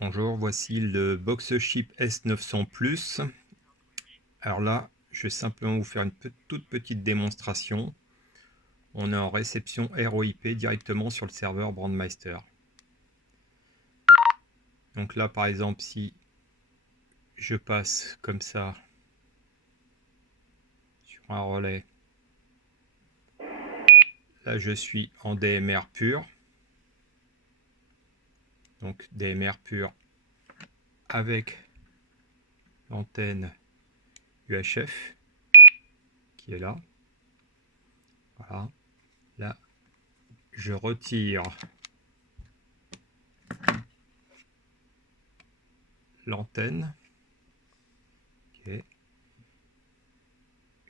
Bonjour, voici le Boxship S900 Plus. Alors là, je vais simplement vous faire une toute petite démonstration. On est en réception ROIP directement sur le serveur Brandmeister. Donc là, par exemple, si je passe comme ça sur un relais, là je suis en DMR pur. Donc DMR pur avec l'antenne UHF qui est là. Voilà. Là, je retire l'antenne. Ok.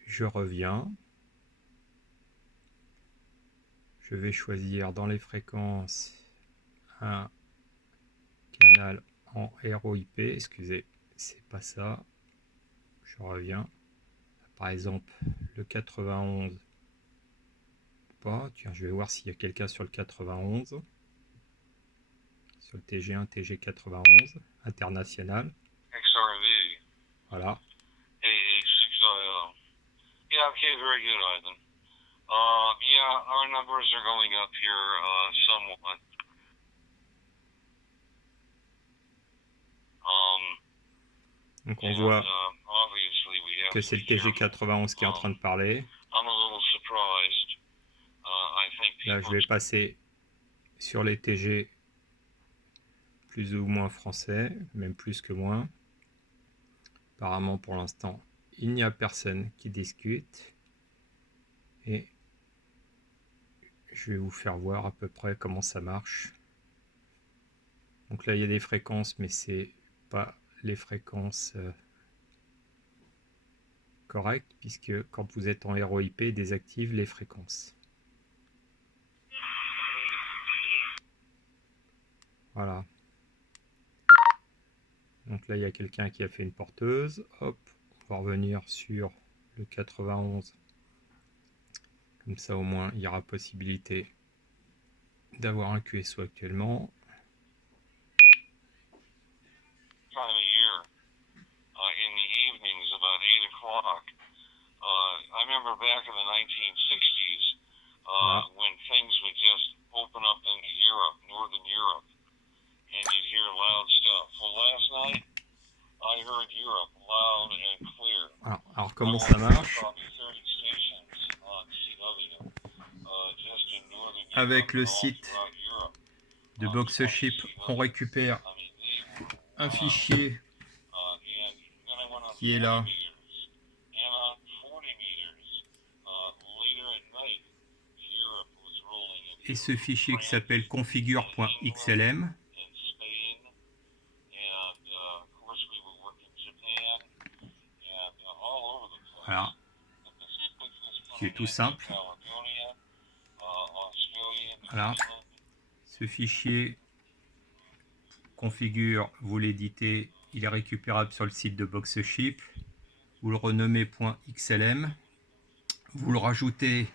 Je reviens. Je vais choisir dans les fréquences un canal en ROIP. Excusez, c'est pas ça. Je reviens. Par exemple, le 91. Pas. Tiens, je vais voir s'il y a quelqu'un sur le 91. Sur le TG1, TG91, international. XRV. Voilà. Yeah, okay, very good, Ivan. Yeah, our numbers are going up here somewhat. Donc on voit Obviously we have que to c'est le be careful. TG91 qui est en train de parler. I'm a little surprised. I think Là, je people... vais passer sur les TG plus ou moins français, même plus que moins. Apparemment, pour l'instant, il n'y a personne qui discute. Et je vais vous faire voir à peu près comment ça marche. Donc là, il y a des fréquences, mais c'est pas les fréquences correctes, puisque quand vous êtes en ROIP, il désactive les fréquences. Voilà. Donc là, il y a quelqu'un qui a fait une porteuse. Hop, on va revenir sur le 91. Comme ça, au moins, il y aura possibilité d'avoir un QSO actuellement. Time of year, in the evenings about 8 o'clock. I remember back in the 1960s when things would just open up into Europe, Northern Europe, and you'd hear loud stuff. Well, last night, I heard Europe loud and clear. Alors comment ça marche? Avec le site de Boxship, on récupère un fichier qui est là. Et ce fichier qui s'appelle configure.xlm. Voilà. Qui est tout simple. Voilà. Ce fichier configure, vous l'éditez, il est récupérable sur le site de Boxship. Vous le renommez .xlm. Vous le rajoutez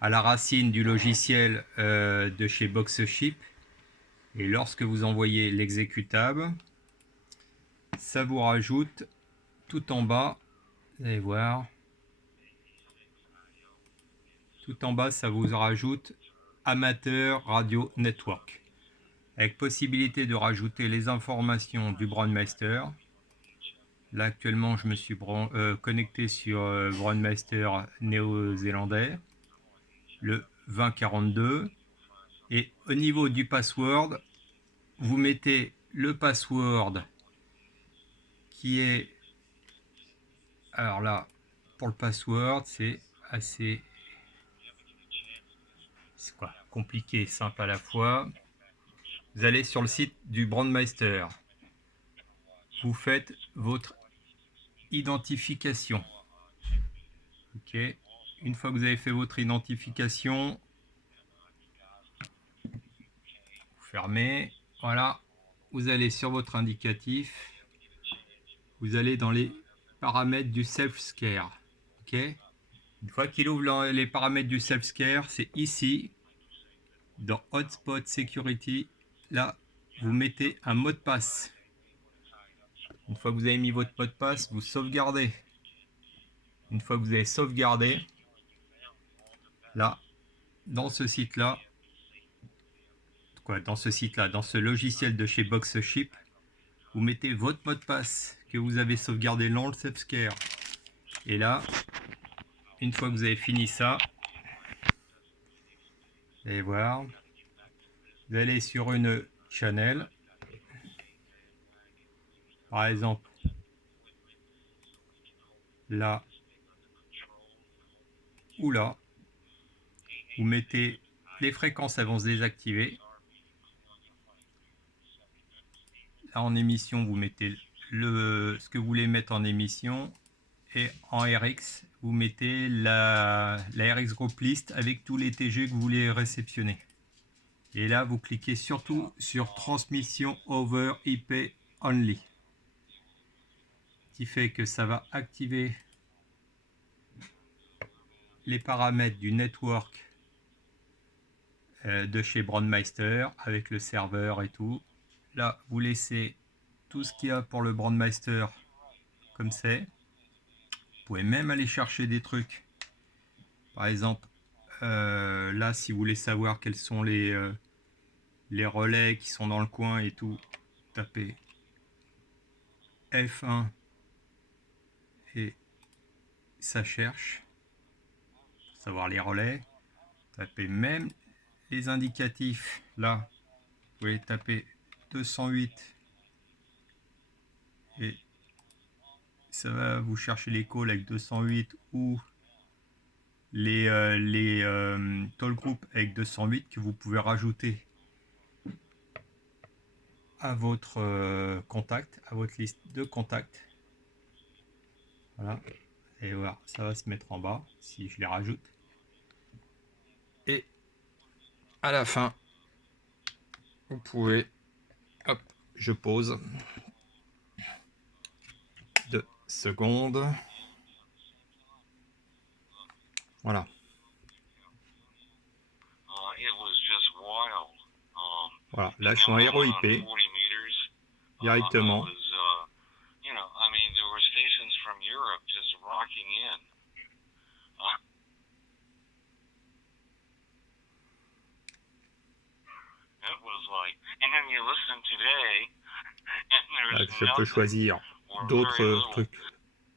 à la racine du logiciel de chez Boxship. Et lorsque vous envoyez l'exécutable, ça vous rajoute tout en bas, vous allez voir, tout en bas, ça vous rajoute Amateur Radio Network, avec possibilité de rajouter les informations du Brandmeister. Là, actuellement, je me suis connecté sur Brandmeister néo-zélandais, le 2042. Et au niveau du password, vous mettez le password qui est... Alors là, pour le password, c'est assez... C'est quoi? Compliqué, simple à la fois. Vous allez sur le site du Brandmeister. Vous faites votre identification. Ok. Une fois que vous avez fait votre identification, vous fermez. Voilà. Vous allez sur votre indicatif. Vous allez dans les paramètres du self-scare. Ok. Une fois qu'il ouvre les paramètres du self-scare, c'est ici, dans Hotspot Security. Là, vous mettez un mot de passe. Une fois que vous avez mis votre mot de passe, vous sauvegardez. Une fois que vous avez sauvegardé, là, dans ce site-là, dans ce logiciel de chez Boxship, vous mettez votre mot de passe que vous avez sauvegardé dans le SafeScare. Et là, une fois que vous avez fini ça, vous allez voir, vous allez sur une channel, par exemple, là ou là, vous mettez les fréquences, elles vont se désactiver. Là en émission, vous mettez ce que vous voulez mettre en émission, et en RX, vous mettez la RX Group List avec tous les TG que vous voulez réceptionner. Et là, vous cliquez surtout sur Transmission over IP Only, qui fait que ça va activer les paramètres du network de chez Brandmeister avec le serveur et tout. Là, vous laissez tout ce qu'il y a pour le Brandmeister comme c'est. Vous pouvez même aller chercher des trucs. Par exemple, là, si vous voulez savoir quels sont les relais qui sont dans le coin et tout, tapez F1 et ça cherche. Pour savoir les relais. Tapez même les indicatifs. Là, vous pouvez taper 208 et ça va vous chercher les calls avec 208 ou les toll group avec 208 que vous pouvez rajouter à votre contact, à votre liste de contacts. Voilà. Et voilà, ça va se mettre en bas si je les rajoute. Et à la fin, vous pouvez, hop, je pose 2 secondes. Voilà. Voilà, là je suis en ROIP directement. Là, je peux choisir d'autres trucs,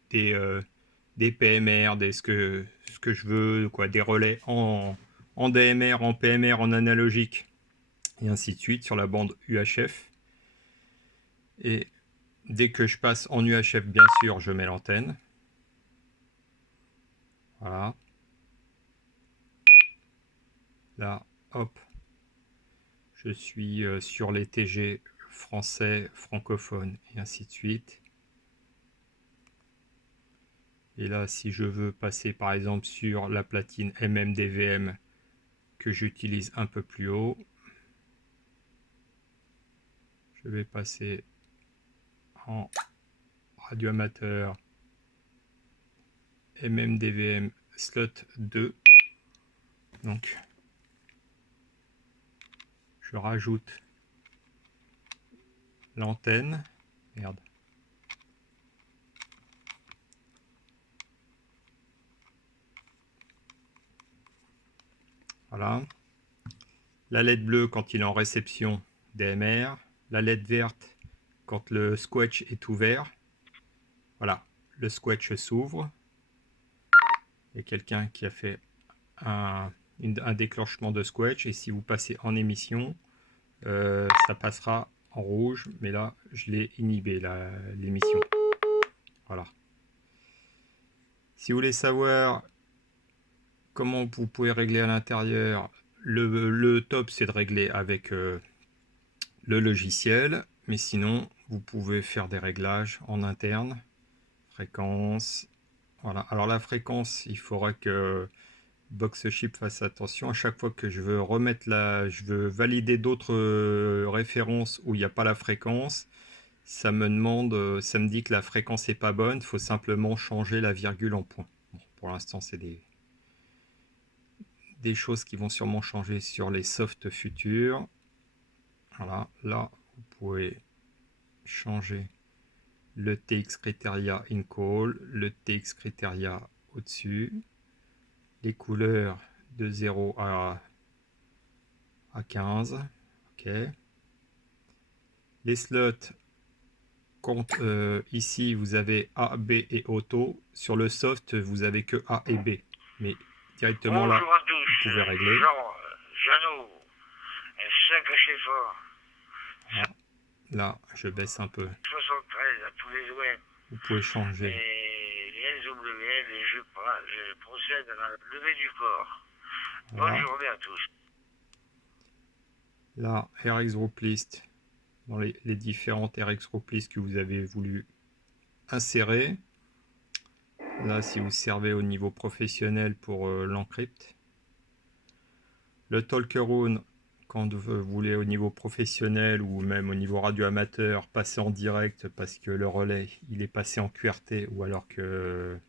des PMR, ce que je veux, quoi, des relais en DMR, en PMR, en analogique, et ainsi de suite sur la bande UHF. Et dès que je passe en UHF, bien sûr, je mets l'antenne. Voilà. Là, hop, je suis sur les TG français, francophones, et ainsi de suite. Et là, si je veux passer par exemple sur la platine MMDVM que j'utilise un peu plus haut, je vais passer en radio amateur MMDVM slot 2. Donc, je rajoute l'antenne. Merde. Voilà. La LED bleue quand il est en réception DMR. La LED verte quand le squelch est ouvert. Voilà, le squelch s'ouvre. Il y a quelqu'un qui a fait un déclenchement de squelch. Et si vous passez en émission, ça passera en rouge. Mais là, je l'ai inhibé, l'émission. Voilà. Si vous voulez savoir comment vous pouvez régler à l'intérieur, le top c'est de régler avec le logiciel, mais sinon vous pouvez faire des réglages en interne, fréquence, voilà. Alors la fréquence, il faudra que Boxship fasse attention à chaque fois que je veux remettre je veux valider d'autres références où il n'y a pas la fréquence, ça me dit que la fréquence est pas bonne, il faut simplement changer la virgule en point. Bon, pour l'instant c'est des choses qui vont sûrement changer sur les softs futurs. Voilà, là, vous pouvez changer le TX Criteria in call, le TX Criteria au-dessus, les couleurs de 0 à 15. Ok. Les slots, ici vous avez A, B et auto. Sur le soft, vous avez que A et B. Mais directement là, Bonjour à vous tous, pouvez régler. Jeannot, un chez fort, Voilà. Là, je baisse un peu. 73 à tous les loin. Vous pouvez changer. Et les SWL, et je procède à la levée du corps. Voilà. Bonne journée à tous. Là, RX Group List, dans les différentes RX Group List que vous avez voulu insérer. Là, si vous servez au niveau professionnel pour l'encrypt. Le Talkaroon, quand vous voulez au niveau professionnel ou même au niveau radio amateur, passer en direct parce que le relais, il est passé en QRT ou alors que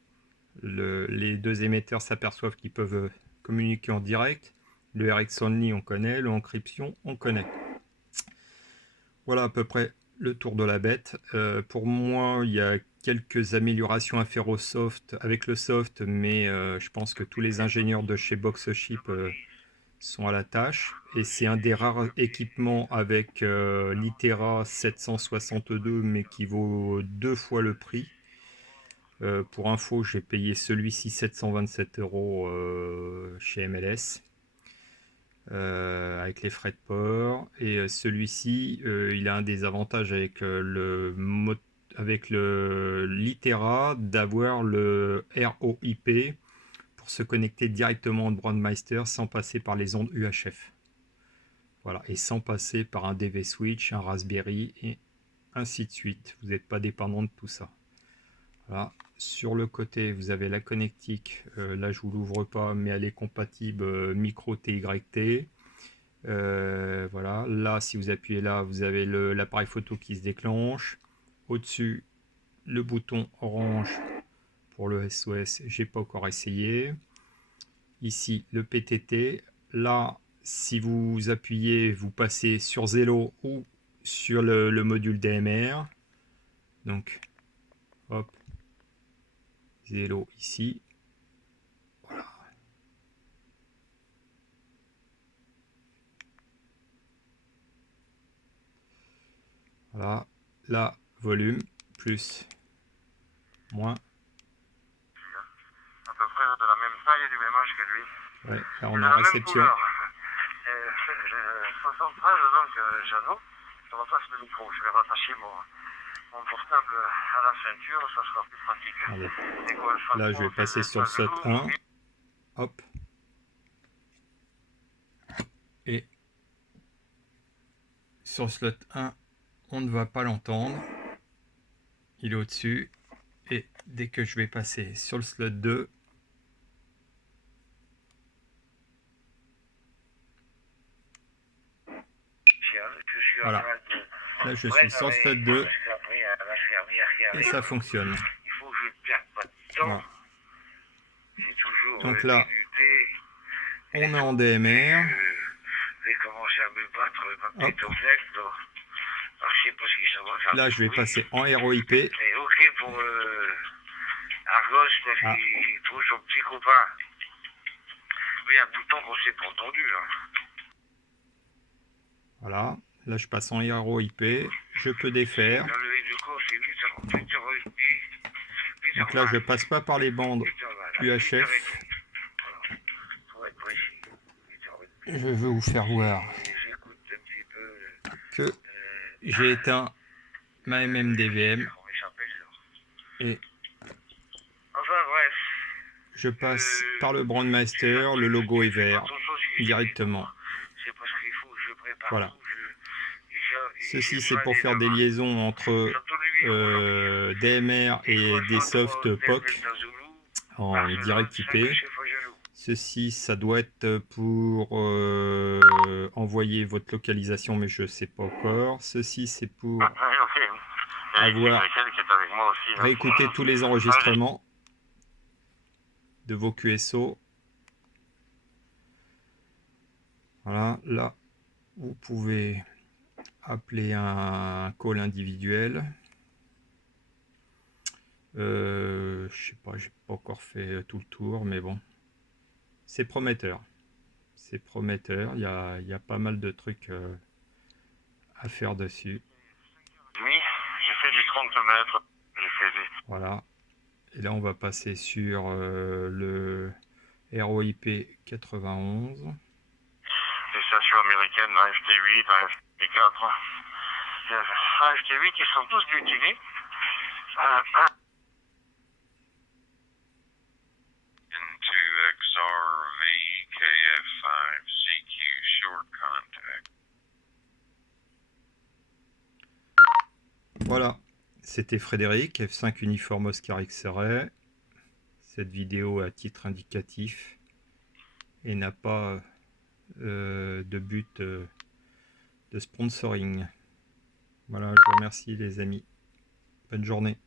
les deux émetteurs s'aperçoivent qu'ils peuvent communiquer en direct. Le RX Only, on connaît. Le encryption, on connaît. Voilà à peu près le tour de la bête. Pour moi, il y a quelques améliorations à faire au soft, avec le soft, mais je pense que tous les ingénieurs de chez Boxship sont à la tâche. Et c'est un des rares équipements avec l'Itera 762, mais qui vaut 2 fois le prix. Pour info, j'ai payé celui-ci 727 € chez MLS. Avec les frais de port, et celui-ci il a un des avantages avec avec le l'Itera d'avoir le ROIP pour se connecter directement au Brandmeister sans passer par les ondes UHF, voilà, et sans passer par un DV switch, un Raspberry et ainsi de suite. Vous n'êtes pas dépendant de tout ça. Voilà. Sur le côté, vous avez la connectique. Là, je vous l'ouvre pas, mais elle est compatible micro TYT. Voilà. Là, si vous appuyez là, vous avez l'appareil photo qui se déclenche. Au-dessus, le bouton orange pour le SOS. J'ai pas encore essayé. Ici, le PTT. Là, si vous appuyez, vous passez sur Zello ou sur le module DMR. Donc, hop. Zello ici. Voilà. Voilà. Là, volume, plus, moins. À peu près de la même taille et du même âge que lui. Ouais, là, on De a la même réception. couleur. 73, donc Jeannot, je repasse le micro. Je vais rattacher mon portable à la ceinture, ça sera plus pratique. Allez. Là, je vais passer sur le slot 1. Hop. Et sur le slot 1, on ne va pas l'entendre. Il est au-dessus. Et dès que je vais passer sur le slot 2, voilà. Là, je suis sur le slot 2 et ça fonctionne. Il faut que je ne perde pas de temps. Voilà. C'est toujours donc là, minuté. on est en DMR. Je vais commencer à me battre ma petite omelette. Alors, je sais pas ce que ça va faire. Là, je vais passer en ROIP. Et ok pour Argos, parce qu'il trouve son petit copain. Mais il y a tout le temps qu'on s'est pas entendu. Voilà. Là, je passe en ROIP. Je peux défaire. Donc là, je passe pas par les bandes UHF. Je veux vous faire voir que j'ai éteint ma MMDVM et je passe par le Brandmeister, le logo est vert directement. Voilà. Ceci, c'est pour faire des liaisons entre DMR et des soft POC en direct IP. Ceci, ça doit être pour envoyer votre localisation, mais je ne sais pas encore. Ceci, c'est pour avoir réécouter tous les enregistrements de vos QSO. Voilà, là, vous pouvez appeler un call individuel. Je sais pas, j'ai pas encore fait tout le tour, mais bon, c'est prometteur. C'est prometteur, il y a pas mal de trucs à faire dessus. Oui, j'ai fait du 30 mètres. J'ai fait du... Voilà. Et là, on va passer sur le ROIP 91. Les stations américaines, AFT8, AFT4. AFT8, ils sont tous mutilés. Into XRVKF5CQ short contact. Voilà, c'était Frédéric, F5 uniforme Oscar X-Ray. Cette vidéo à titre indicatif et n'a pas de but de sponsoring. Voilà, je vous remercie les amis. Bonne journée.